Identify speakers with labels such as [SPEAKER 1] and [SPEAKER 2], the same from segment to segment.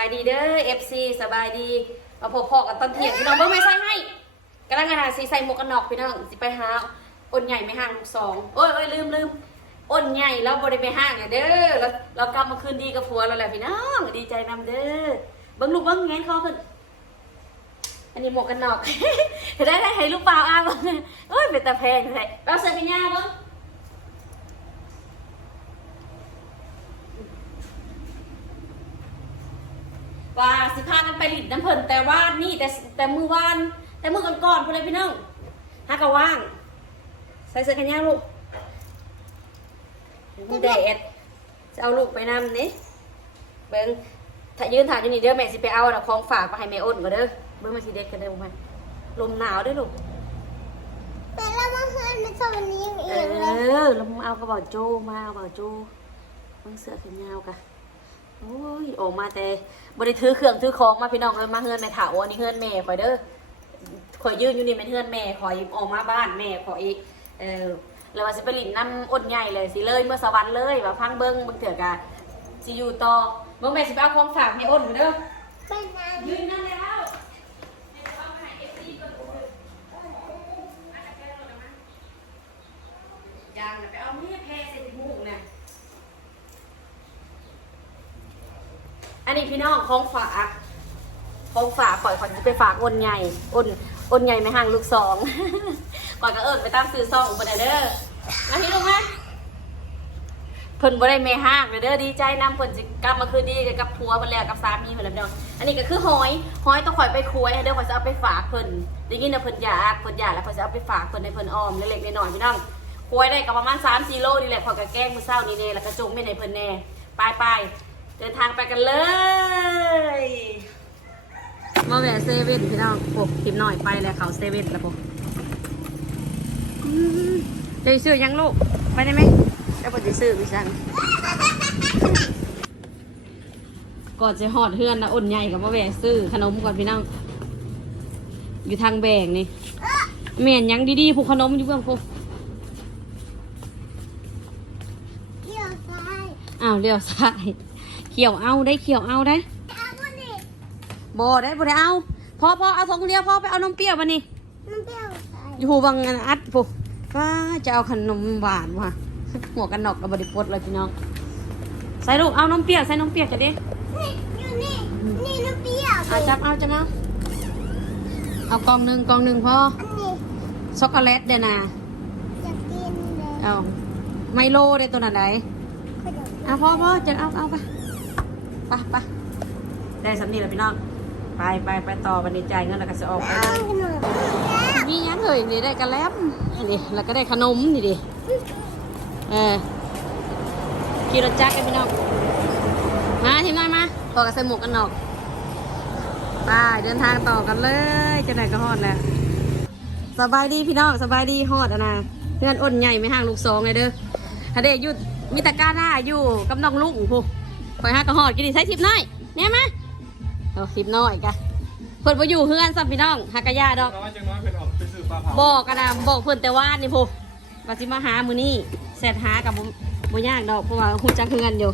[SPEAKER 1] ายดีเด้อ FC สบายดีมาพบพอกันตอนเที่ยงพี่น้องเบิ่งไม่ใส่ให้กำลังงานสีใส่หมวกกันน็อกพี่น้องสิไปหาอ้นใหญ่ไม่ห่างลูกสองโอ้ยโอ้ยลืมลืมอ้นใหญ่เราบ่ได้ไปห้างเนี่ยเด้อเราเรากลับมาคืนดีกับผัวเราแหละพี่น้องดีใจนำเด้อเบิ่งลูกเบิ่งแงนคอขึ้นอันนี้หมวกกันน็อกได้ได้ให้ลูกเปล่าอ้าวเอ้ยเป็นตาแพงเลยเราเสื้อกันยาเบิ่ง ว่าสิพากันไปหลิดน้ำเพิ่นแต่ว่านี่แต่แต่มือวาน แต่มือก่อนก่อนๆพุ่นเลยพี่น้องฮักกะว่าง ใส่เสื้อแขนยาวลูกมันแดดจะเอาลูกไปนำนี่เบิ้งถ้ายืนถ่ายอยู่นี่เด้อแม่สิไปเอาน่ะของฝากไปให้แม่อ้นก็เด้อเบิ้งมาสิเด็ดกันเด้อมันลมหนาวเด้วยลูก
[SPEAKER 2] แต่เรามาเฮือนในสวันนี้ยัง
[SPEAKER 1] เอ
[SPEAKER 2] เองเลย
[SPEAKER 1] อแล้วมึงเอากระเป๋าโจมาเอากระเป๋าโจเบิ้งเสื้อแขนยาวกะ โอ้ยออกมาแต่บริถือเครื่องถือของมาพี่น้องเลยมาเฮือนแม่ถาวรนี่เฮือนแม่คอยเด้อขอยยืนอยู่นี่เป็นเพื่อนแม่ขอยออกมาบ้านแม่ขออีกเออแล้วว่าสิไปหลินน้ำอ้นใหญ่เลยสิเลยเมื่อสวรรค์เลยว่าพังเบิ้งเบิ้งเถื่อกะสิอยู่ต่อเบิ้งแม่สิไปเอาของฝากให้อ้นอยู่เด้อ
[SPEAKER 2] ไปนาน
[SPEAKER 1] ยืนนั่นแล้วยังน่ะไปเอาเมียแพรใส่ถุงหมูกน่ะ อันนี้พี่น้องของฝากของฝากปล่อยขอนไปฝากอ้นใหญ่อ้นอ้นใหญ่ไม่ห่างลูกสองก่อนก็เอิญไปตามซื้อซองอุปเดเด้อมาที่ลูกไหมเพิ่นบ่ได้แม่ห้างเลยเด้อดีใจนำเพิ่นสิกลับมาคืนดีกับผัวเพิ่นแล้วกับสามีเพิ่นแล้วพี่น้องอันนี้ก็คือหอยหอยต้องข่อยไปคุยให้เด้อข่อยจะเอาไปฝากเพิ่นได้ยินว่าเพิ่นอยากเพิ่นอยากแล้วข่อยจะเอาไปฝากเพิ่นให้เพิ่นออมเล็กๆน้อยๆพี่น้องคุยได้ก็ประมาณ3 4โลนี่แหละข่อยก็แกล้งมื้อเช้านี่แน่แล้วก็จงไม่ให้เพิ่นแน่ไปๆ เดินทางไปกันเลยมาแวะเซเว่นพี่น้องปกทิมหน่อยไปแล้วเขาเซเว่นแล้วปกเดี๋ยวซื้อยังลูก ไปได้ไหมเดี๋ยวปจะซื้อพี่ชังก่อนจะหอดเฮือนนะอ่นใหญ่กับมาแวะซื้อขนมก่อนพี่น้องอยู่ทางแบ่งนี่แม่นยังดีๆผูกขนมอยู่เบื้องพวก
[SPEAKER 2] เกี่ยวซ้าย
[SPEAKER 1] อ้าวเลี้ยวซ้ายเขียวเอาได้เขียวเอาได้
[SPEAKER 2] เอาวันนี้
[SPEAKER 1] บได้บ่ได้เอาพอพอเอาทงเดียวพอไปเอานมเปรี้ยวมานี่
[SPEAKER 2] น้ำเปรี้ยวซ้าย
[SPEAKER 1] อยู่หูบังอันอัดปุ๊ฟ้าจะเอาขนมหวานว่ะหัวกันนอกกับบริปดเลยพี่น้องใส่ลูกเอานมเปรี้ยวใส่นมเปรี้ยวจะดิ
[SPEAKER 2] นี่อยู่นี่นี่น้ำเปรี้ยว
[SPEAKER 1] เอาจับเอาจับเอาเอากล่องหนึ่งกล่องหนึ่งพอ
[SPEAKER 2] อันนี้
[SPEAKER 1] ช็อกโกแลตเดยวนะ
[SPEAKER 2] อยากกินเลย
[SPEAKER 1] เอาไมโลได้ตัวไหนไหน
[SPEAKER 2] ขนม
[SPEAKER 1] เอาพอพอจะเอาเอาไป ไปไปได้สำนีแล้วพี่น้อง ไปไปไปต่อวันนี้จ่ายเงินแล้วก็จะออกไป
[SPEAKER 2] เอาขนม
[SPEAKER 1] มีหยังเลยนี่ได้กระแลมนี่แล้วก็ได้ขนมนี่ดิเออขี่รถจักรกันพี่น้อง มาทีมน้อยมาพอกับใส่หมวกกันนอกไปเดินทางต่อกันเลยจะไหนก็ฮอดแล้วสบายดีพี่น้องสบายดีฮอดอะนะเพื่อนอ้นใหญ่ไม่ห่างลูกสองเลยเด้อถ้าเด็กยุดมิตรการหน้าอยู่กับน้องลุงผู้ คอยห้ากระหอดกินดิใช้ทิปน้อยเนี่ยมาเอาทิปน้อยกะเพิ่นมาอยู่เฮือนซ้ำพี่น้องหักกะยาดอก
[SPEAKER 3] น้อยจังน้อยเป็นออกไปซื้อปลาเผา
[SPEAKER 1] บอกกันนะบอกเพิ่นแต่ว่านี่พูว่าสิมาหามือนี่เสร็จหากับบ่บ่ยากดอกเพราะว่าฮู้จักเฮือนอยู่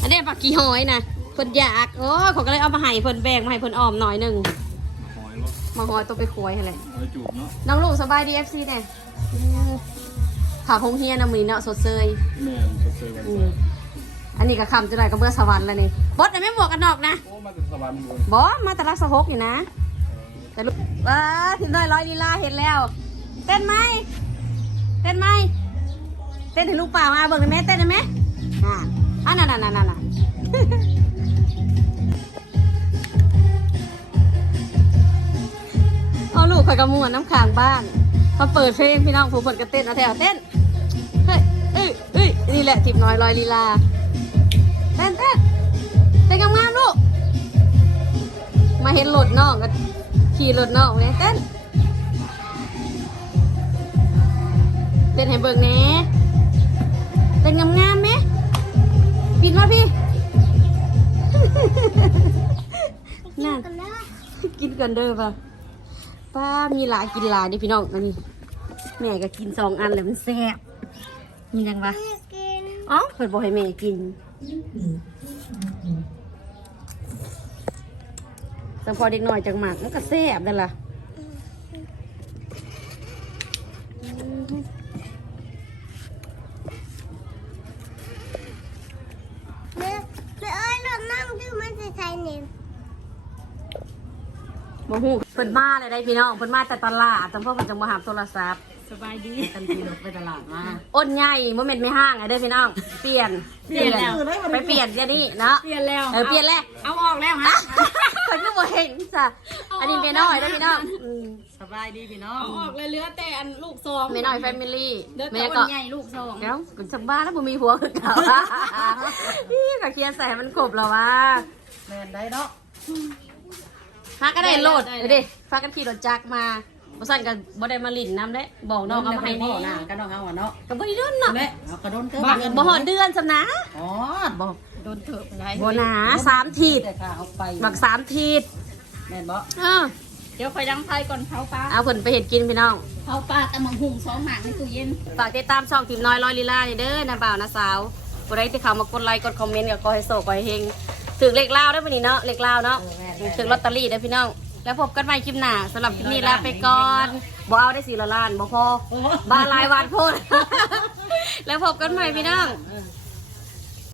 [SPEAKER 1] อันนี้ปักกี่หอยนะเพิ่นอยากโอ้ยเขาก็เลยเอามาให้เพิ่นแบ่งมาให้เพิ่นออมหน่อยหนึง
[SPEAKER 3] หอยรถ
[SPEAKER 1] มาหอยตัวไปควยให้เลย
[SPEAKER 3] หอยจูบเนาะ
[SPEAKER 1] น้องลูกสบายดี FC แน่อืมผาคงเฮียนะมื้อนี้เนาะสดเซย
[SPEAKER 3] แม่นเซอร์วัน
[SPEAKER 1] อื
[SPEAKER 3] เสามร์
[SPEAKER 1] อันนี้ก็คำจะได้ก็เมื่อสวรรค์แล้วนี่บดน่ะไม่หมวกกันนอกนะ
[SPEAKER 3] โอ้มาจากสวรรค์เลย
[SPEAKER 1] บ่มาแต่รักสะพกอยู่นะ แต่ลูกว้าถึงได้ร้อยลีลาเห็นแล้ว เต้นไหมเต้นไหมเต้นถึงลูกเปล่ามาเบิ่งได้ไหมเต้นได้ไหมอ่าอันนั้นนั่นนั่นนั่นเอาลูกข่อยกระมวนน้ำขางบ้านเขาเปิดเพลงพี่น้องผู้เปิดก็เต้นเอาแถวเต้นเฮ้ยเอ้ยเอ้ยนี่แหละทิบน้อยลอยลีลา เต้นเต้นเต้นงามๆลูก มาเห็นรถน้องก็ขี่รถน้องเลยเต้นเต้นให้เบิ่งแหน่เต้นงามๆไหมปิดมาพี่นั่น
[SPEAKER 2] กันแล้ว
[SPEAKER 1] กินกันเด้อป่ะป้ามีหลายกินหลายนี่พี่น้องอันนี้แม่ก็กินสองอันแล้วมันแซ่บมียังปะ
[SPEAKER 2] อยากกิน
[SPEAKER 1] อ๋อเพิ่นบอกให้แม่กิน แต่พอเด็กน้อยจังหมักมันก็แซ่บนั่นล่ะ
[SPEAKER 2] แม่แม่เอ้ยเรานั่งดูมันจะใช้เนี่ย
[SPEAKER 1] บ่ฮู้เพิ่นมาเลยได้พี่น้องเพิ่นมาแต่ตลาดแต่พ่อเพิ่นจังบ่หาโทรศัพท์
[SPEAKER 4] สบายดีทันทีเราไปตลาดมา
[SPEAKER 1] อ้นใหญ่บ่แม่นไม่ห้างไอ้เด้อพี่น้อง เปลี่ยน
[SPEAKER 4] เปลี่ยนแล้ว
[SPEAKER 1] ไปเปลี่ยนเดี๋ยวนี้เนาะ
[SPEAKER 4] เปลี่ยนแล้ว
[SPEAKER 1] เออเปลี่ยนแล้ว
[SPEAKER 4] เอาออกแล้วฮะ
[SPEAKER 1] เขาก็บ่เห็นจ้ะอันนี้เมน้อยเด้อพี่น้องอืม
[SPEAKER 4] สบายดีพี่น้อง
[SPEAKER 5] เอาออกเลยเหลือแต่อันลูกซอง
[SPEAKER 1] เมน้อยแฟมิลี่
[SPEAKER 5] เดือด
[SPEAKER 1] แม่
[SPEAKER 5] แต่
[SPEAKER 1] ก็
[SPEAKER 5] วันใหญ่ลูกซอง
[SPEAKER 1] เดี๋ยวกูจะบ้าแล้วบ่มีหัวคือเก่าพี่ก็เคลียร์ใส่ให้มันครบแล้วว่า
[SPEAKER 4] แมนได้เนาะ
[SPEAKER 1] พาก็ได้โหลดเดี๋ยวดิพากันขี่รถจักรมา บ่สั่นก็บ่ได้มาลิ้นน้ำได้บอกน้องเอามาให้
[SPEAKER 4] พ่
[SPEAKER 1] นี่
[SPEAKER 4] อหน้ากันน้องเอาอะเนาะ
[SPEAKER 1] ก็บ่ได้เดือนเนาะ
[SPEAKER 4] แม่เอากระโดนเถอะ
[SPEAKER 1] บ่หอดเดือนซำนะ
[SPEAKER 4] อ๋อบอก
[SPEAKER 5] โดนเถิบอะไร
[SPEAKER 1] บ่หนาสามทีด
[SPEAKER 4] แต่ข้าเอาไป
[SPEAKER 1] บักสามทีด
[SPEAKER 4] แม่นบ่
[SPEAKER 1] เออ
[SPEAKER 5] เดี๋ยวคอยดังไฟก่อนเผาปลา
[SPEAKER 1] เอาเพิ่นไปเฮ็ดกินพี่น้อง
[SPEAKER 5] เผาปลากับมังหุงสองหมากในตู้เย็น
[SPEAKER 1] ฝากติดตามช่องทีมน้อยร้อยลีลานี่เด้อนะบ่าวนะสาวบ่ได้ที่เขามากดไลค์กดคอมเมนต์ก็ขอให้โศกขอให้เฮงถึงเลขลาวได้อวันนี้เนาะเลขลาวเนาะถึงลอตเตอรี่ได้อพี่น้อง แล้วพบกันใหม่คลิปหน้าสำหรับคลิปนี้ลาไปก่อนบ่เอาได้สี่ละล้านบ่พอบ้านลายวานโพด แล้วพบกันใหม่พี่น้อง
[SPEAKER 4] เออ